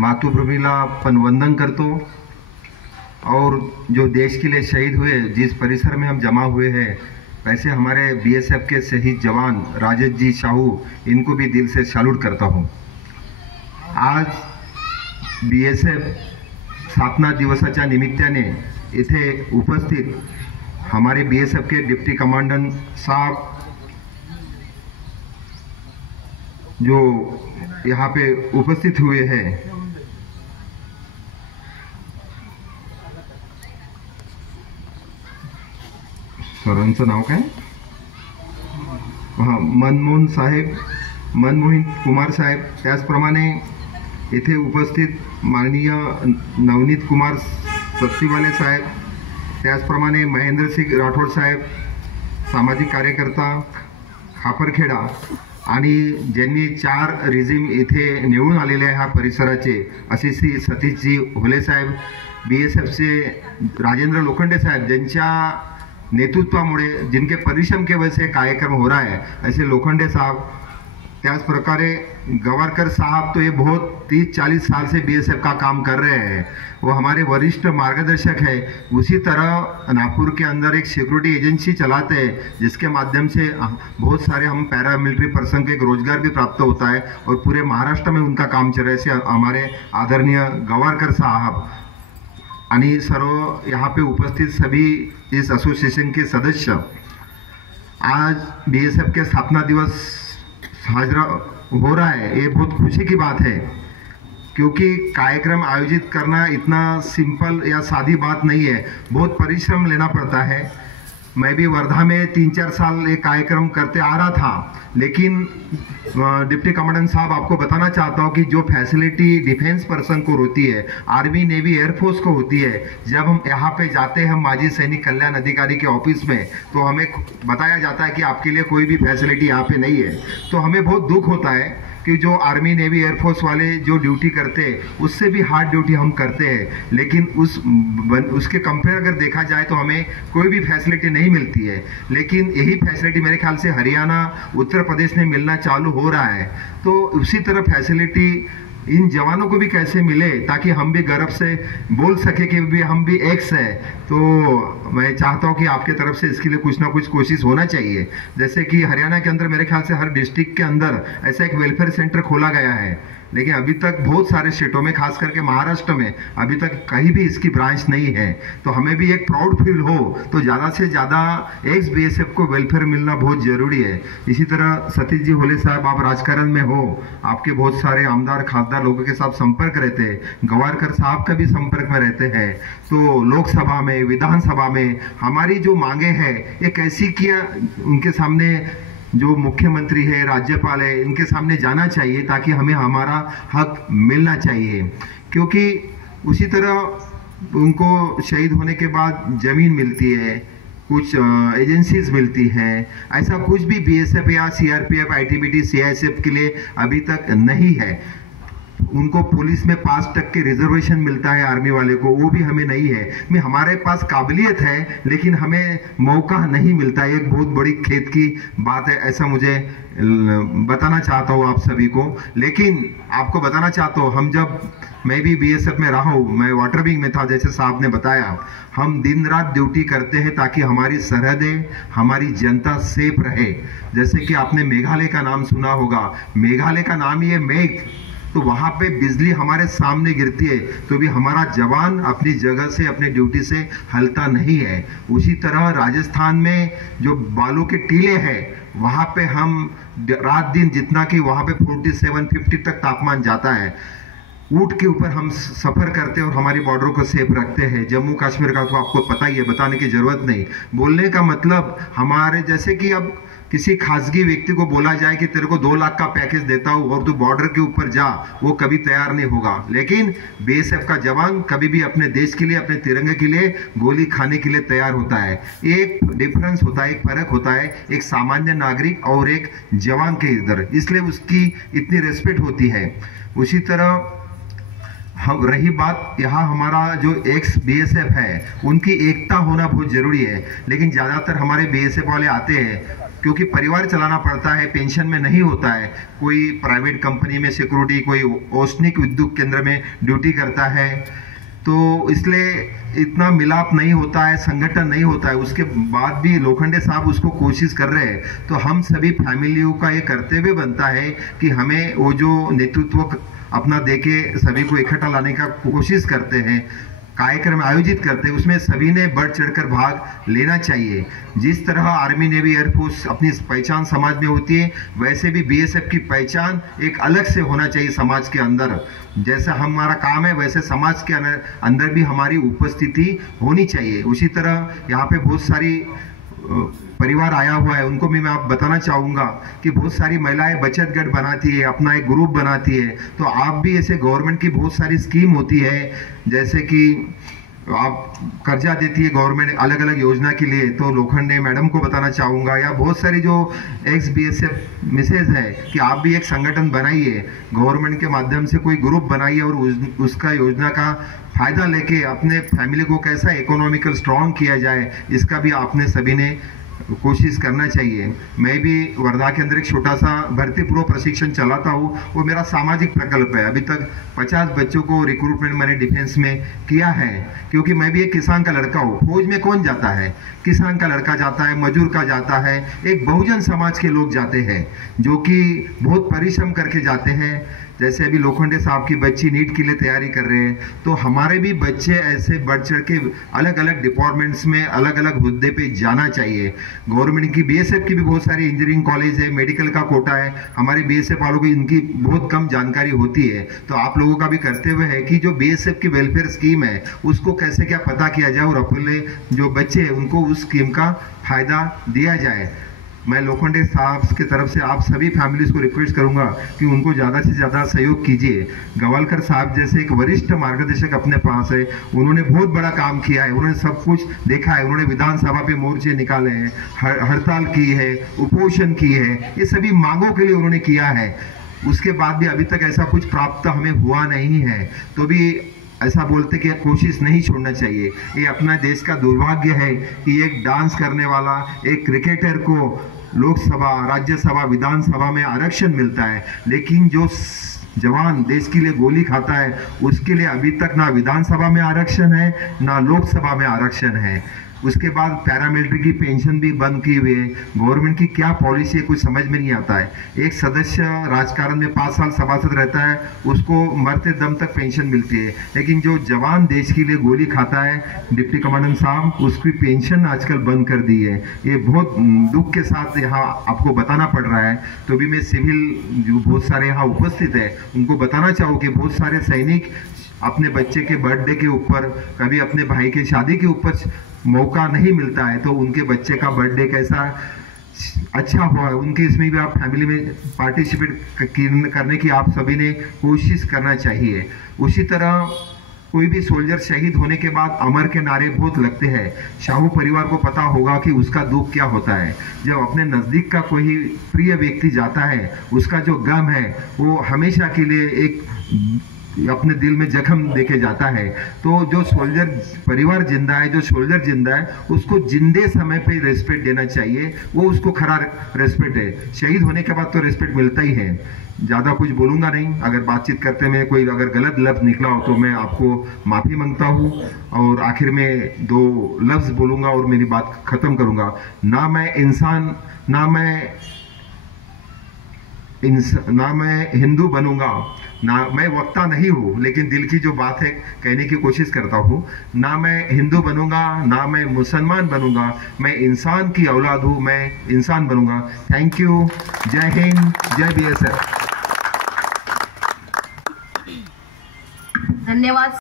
मातृभूमीला पण वंदन करतो और जो देश के लिए शहीद हुए जिस परिसर में हम जमा हुए हैं वैसे हमारे बीएसएफ के शहीद जवान राजेश जी साहू इनको भी दिल से सैल्यूट करता हूं। आज बीएसएफ स्थापना दिवसाच्या निमित्ताने इथे उपस्थित हमारे बीएसएफ के डिप्टी कमांडेंट साहब जो यहाँ पे उपस्थित हुए हैं, सरांचं नाव काय? मनमोहन कुमार साहेब, त्याचप्रमाणे इथे उपस्थित माननीय नवनीत कुमार सत्तीवाले साहेब, त्याचप्रमाणे महेंद्र सिंग राठोड साहेब, सामाजिक कार्यकर्ता खापरखेडा आणि ज्यांनी 4 रिझिम इथे निवडून आलेले आहे ह्या परिसराचे असे श्री सतीशजी होले साहेब, बीएसएफचे राजेंद्र लोखंडे साहेब ज्यांच्या नेतृत्वामुळे जिनके परिश्रम के वजह से कार्यक्रम हो रहा है ऐसे लोखंडे साहब, त्याच प्रकारे गवारकर साहब तो ये बहुत 30-40 साल से बीएसएफ का काम कर रहे हैं, वो हमारे वरिष्ठ मार्गदर्शक है। उसी तरह नागपुर के अंदर एक सिक्योरिटी एजेंसी चलाते हैं जिसके माध्यम से बहुत सारे हम पैरामिलिट्री पर्सन को एक रोजगार भी प्राप्त होता है और पूरे महाराष्ट्र में उनका काम चल रहा है। ऐसे हमारे आदरणीय गवारकर साहब आणि सर्व यहाँ पे उपस्थित सभी इस एसोसिएशन के सदस्य, आज बीएसएफ के स्थापना दिवस साजरा हो रहा है, ये बहुत खुशी की बात है क्योंकि कार्यक्रम आयोजित करना इतना सिंपल या सादी बात नहीं है, बहुत परिश्रम लेना पड़ता है। मैं भी वर्धा में 3-4 साल एक कार्यक्रम करते आ रहा था, लेकिन डिप्टी कमांडेंट साहब आपको बताना चाहता हूँ कि जो फैसिलिटी डिफेंस पर्सन को होती है, आर्मी नेवी एयरफोर्स को होती है, जब हम यहाँ पे जाते हैं माजी सैनिक कल्याण अधिकारी के ऑफिस में तो हमें बताया जाता है कि आपके लिए कोई भी फैसिलिटी यहाँ पे नहीं है। तो हमें बहुत दुख होता है कि जो आर्मी नेवी एयरफोर्स वाले जो ड्यूटी करते हैं उससे भी हार्ड ड्यूटी हम करते हैं, लेकिन उसके कंपेयर अगर देखा जाए तो हमें कोई भी फैसिलिटी नहीं मिलती है। लेकिन यही फैसिलिटी मेरे ख्याल से हरियाणा उत्तर प्रदेश में मिलना चालू हो रहा है, तो उसी तरह फैसिलिटी इन जवानों को भी कैसे मिले ताकि हम भी गर्व से बोल सके कि भी हम भी एक्स है। तो मैं चाहता हूं कि आपके तरफ से इसके लिए कुछ ना कुछ कोशिश होना चाहिए। जैसे कि हरियाणा के अंदर मेरे ख्याल से हर डिस्ट्रिक्ट के अंदर ऐसा एक वेलफेयर सेंटर खोला गया है, लेकिन अभी तक बहुत सारे स्टेटों में खास करके महाराष्ट्र में अभी तक कहीं भी इसकी ब्रांच नहीं है। तो हमें भी एक प्राउड फील हो तो ज़्यादा से ज़्यादा एक्स बीएसएफ को वेलफेयर मिलना बहुत ज़रूरी है। इसी तरह सतीश जी होले साहब, आप राजकारण में हो, आपके बहुत सारे आमदार खासदार लोगों के साथ संपर्क रहते हैं, गवारकर साहब का भी संपर्क में रहते हैं। तो लोकसभा में विधानसभा में हमारी जो मांगे हैं ये कैसी किया उनके सामने जो मुख्यमंत्री है, राज्यपाल है, इनके सामने जाना चाहिए ताकि हमें हमारा हक मिलना चाहिए। क्योंकि उसी तरह उनको शहीद होने के बाद जमीन मिलती है, कुछ एजेंसीज मिलती हैं, ऐसा कुछ भी बीएसएफ या सीआरपीएफ, आईटीबीटी, सीआईएसएफ के लिए अभी तक नहीं है। उनको पुलिस में 5% रिजर्वेशन मिलता है आर्मी वाले को, वो भी हमें नहीं है। में हमारे पास काबिलियत है लेकिन हमें मौका नहीं मिलता है, एक बहुत बड़ी खेद की बात है। ऐसा मुझे बताना चाहता हूँ आप सभी को। लेकिन आपको बताना चाहता हूँ, हम जब मैं भी बीएसएफ में रहा हूँ, मैं वाटर विंग में था, जैसे साहब ने बताया, हम दिन रात ड्यूटी करते हैं ताकि हमारी सरहदें, हमारी जनता सेफ रहे। जैसे कि आपने मेघालय का नाम सुना होगा, मेघालय का नाम ही है मेघ, तो वहां पे बिजली हमारे सामने गिरती है तो भी हमारा जवान अपनी जगह से, अपने ड्यूटी से हलता नहीं है। उसी तरह राजस्थान में जो बालू के टीले हैं वहां पे हम रात दिन, जितना कि वहां पे 47-50 तक तापमान जाता है, ऊंट के ऊपर हम सफर करते हैं और हमारी बॉर्डर को सेफ रखते हैं। जम्मू कश्मीर का तो आपको पता ही है, बताने की जरूरत नहीं। बोलने का मतलब हमारे जैसे कि अब किसी खासगी व्यक्ति को बोला जाए कि तेरे को 2 लाख का पैकेज देता हूं और तू बॉर्डर के ऊपर जा, वो कभी तैयार नहीं होगा। लेकिन बीएसएफ का जवान कभी भी अपने देश के लिए, अपने तिरंगे के लिए गोली खाने के लिए तैयार होता है। एक डिफरेंस होता है, एक फर्क होता है एक सामान्य नागरिक और एक जवान के इधर, इसलिए उसकी इतनी रेस्पेक्ट होती है। उसी तरह हम रही बात यहाँ हमारा जो एक्स बीएसएफ है उनकी एकता होना बहुत जरूरी है, लेकिन ज़्यादातर हमारे बीएसएफ वाले आते हैं क्योंकि परिवार चलाना पड़ता है, पेंशन में नहीं होता है। कोई प्राइवेट कंपनी में सिक्योरिटी, कोई औषधिक विद्युत केंद्र में ड्यूटी करता है, तो इसलिए इतना मिलाप नहीं होता है, संगठन नहीं होता है। उसके बाद भी लोखंडे साहब उसको कोशिश कर रहे हैं, तो हम सभी फैमिलियों का ये कर्तव्य बनता है कि हमें वो जो नेतृत्व अपना देके सभी को इकट्ठा लाने का कोशिश करते हैं, कार्यक्रम आयोजित करते हैं, उसमें सभी ने बढ़ चढ़कर भाग लेना चाहिए। जिस तरह आर्मी, नेवी, एयरफोर्स अपनी पहचान समाज में होती है, वैसे भी बीएसएफ की पहचान एक अलग से होना चाहिए समाज के अंदर। जैसा हमारा काम है वैसे समाज के अंदर भी हमारी उपस्थिति होनी चाहिए। उसी तरह यहाँ पे बहुत सारी परिवार आया हुआ है, उनको भी मैं आप बताना चाहूँगा कि बहुत सारी महिलाएं बचत गठ बनाती है, अपना एक ग्रुप बनाती है। तो आप भी ऐसे गवर्नमेंट की बहुत सारी स्कीम होती है, जैसे कि आप कर्जा देती है गवर्नमेंट अलग अलग योजना के लिए, तो लोखंडे मैडम को बताना चाहूँगा, या बहुत सारी जो एक्स बीएसएफ मिसेज है कि आप भी एक संगठन बनाइए, गवर्नमेंट के माध्यम से कोई ग्रुप बनाइए और उसका योजना का फायदा लेके अपने फैमिली को कैसा इकोनॉमिकल स्ट्रॉन्ग किया जाए, इसका भी आपने सभी ने कोशिश करना चाहिए। मैं भी वर्धा के अंदर एक छोटा सा भर्ती पूर्व प्रशिक्षण चलाता हूँ, वो मेरा सामाजिक प्रकल्प है। अभी तक 50 बच्चों को रिक्रूटमेंट मैंने डिफेंस में किया है, क्योंकि मैं भी एक किसान का लड़का हूँ। फौज में कौन जाता है? किसान का लड़का जाता है, मजदूर का जाता है, एक बहुजन समाज के लोग जाते हैं जो कि बहुत परिश्रम करके जाते हैं। जैसे अभी लोखंडे साहब की बच्ची नीट के लिए तैयारी कर रहे हैं, तो हमारे भी बच्चे ऐसे बढ़ चढ़ के अलग अलग डिपार्टमेंट्स में अलग अलग हुद्दे पे जाना चाहिए। गवर्नमेंट की बीएसएफ की भी बहुत सारी इंजीनियरिंग कॉलेज है, मेडिकल का कोटा है, हमारे बीएसएफ वालों की इनकी बहुत कम जानकारी होती है। तो आप लोगों का भी कर्तव्य है कि जो बीएसएफ की वेलफेयर स्कीम है उसको कैसे क्या पता किया जाए और अपने जो बच्चे हैं उनको उस स्कीम का फायदा दिया जाए। मैं लोखंडे साहब की तरफ से आप सभी फैमिलीज को रिक्वेस्ट करूंगा कि उनको ज़्यादा से ज़्यादा सहयोग कीजिए। गवालकर साहब जैसे एक वरिष्ठ मार्गदर्शक अपने पास है, उन्होंने बहुत बड़ा काम किया है, उन्होंने सब कुछ देखा है, उन्होंने विधानसभा पे मोर्चे निकाले हैं, हड़ताल की है, उपोषण की है, ये सभी मांगों के लिए उन्होंने किया है। उसके बाद भी अभी तक ऐसा कुछ प्राप्त हमें हुआ नहीं है, तो भी ऐसा बोलते कि कोशिश नहीं छोड़ना चाहिए। ये अपना देश का दुर्भाग्य है कि एक डांस करने वाला एक क्रिकेटर को लोकसभा, राज्यसभा, विधानसभा में आरक्षण मिलता है, लेकिन जो जवान देश के लिए गोली खाता है उसके लिए अभी तक ना विधानसभा में आरक्षण है ना लोकसभा में आरक्षण है। उसके बाद पैरामिलिट्री की पेंशन भी बंद की हुई है। गवर्नमेंट की क्या पॉलिसी है कुछ समझ में नहीं आता है। एक सदस्य राजकारण में 5 साल सभासद रहता है, उसको मरते दम तक पेंशन मिलती है, लेकिन जो जवान देश के लिए गोली खाता है डिप्टी कमांडेंट साहब, उसकी पेंशन आजकल बंद कर दी है। ये बहुत दुख के साथ यहाँ आपको बताना पड़ रहा है। तो भी मैं सिविल जो बहुत सारे यहाँ उपस्थित है उनको बताना चाहूँ कि बहुत सारे सैनिक अपने बच्चे के बर्थडे के ऊपर, कभी अपने भाई के शादी के ऊपर मौका नहीं मिलता है, तो उनके बच्चे का बर्थडे कैसा अच्छा हुआ है उनके इसमें भी आप फैमिली में पार्टिसिपेट करने की आप सभी ने कोशिश करना चाहिए। उसी तरह कोई भी सोल्जर शहीद होने के बाद अमर के नारे बहुत लगते हैं। शाहू परिवार को पता होगा कि उसका दुख क्या होता है। जब अपने नज़दीक का कोई प्रिय व्यक्ति जाता है, उसका जो गम है वो हमेशा के लिए एक अपने दिल में जख्म देके जाता है। तो जो सोल्जर परिवार जिंदा है, जो सोल्जर जिंदा है, उसको जिंदे समय पे रेस्पेक्ट देना चाहिए, वो उसको खरा रेस्पेक्ट है। शहीद होने के बाद तो रेस्पेक्ट मिलता ही है। ज़्यादा कुछ बोलूँगा नहीं, अगर बातचीत करते में कोई अगर गलत लफ्ज़ निकला हो तो मैं आपको माफ़ी मांगता हूँ। और आखिर में 2 लफ्ज़ बोलूँगा और मेरी बात ख़त्म करूँगा। ना मैं हिंदू बनूंगा, ना मैं वक्ता नहीं हूँ, लेकिन दिल की जो बात है कहने की कोशिश करता हूँ। ना मैं हिंदू बनूंगा, ना मैं मुसलमान बनूंगा, मैं इंसान की औलाद हूँ, मैं इंसान बनूंगा। Thank you. जय हिंद, जय बीएसएफ। धन्यवाद।